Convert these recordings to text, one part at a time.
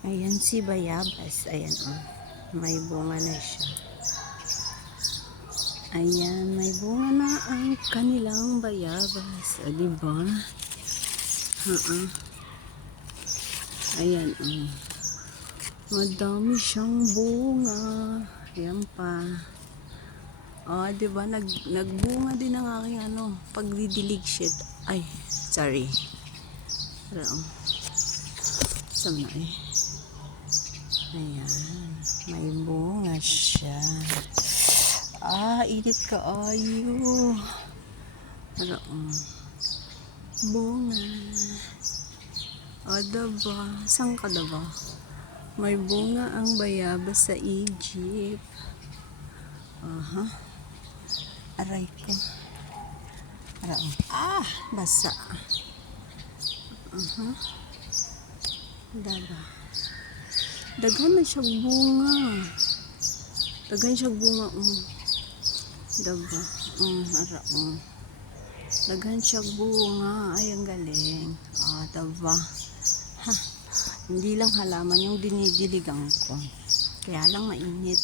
Ayan si bayabas. Ayan, oh. May bunga na siya. Ayan, may bunga na ang kanilang bayabas. O, diba? Ayan, oh. Madami siyang bunga. Ayan pa. Diba? Nagbunga din ang aking pagdidilig shit. Ay, sorry. Pero, sama na eh. Ayan. May bunga siya. Init ka ayo. Pero, bunga. Diba? Saan ka diba? May bunga ang bayabas sa Egypt. Aray ko. Basa. Diba? Daghan na siyang bunga. Daghan siyang bunga. Diba? Daghan siyang bunga. Ay, ang galing. Diba? Hindi lang halaman yung dinidiligan ko. Kaya lang mainit.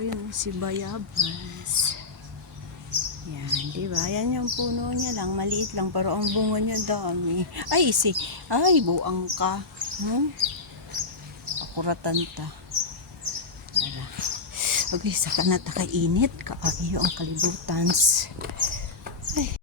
Ayan, si bayabas. Yan, diba? Yan yung puno niya lang. Maliit lang, pero ang bunga niya dami. Ay, buang ka. Akuratan ta. Okay, saka na takainit. Kaayo ang kalibutan. Ay.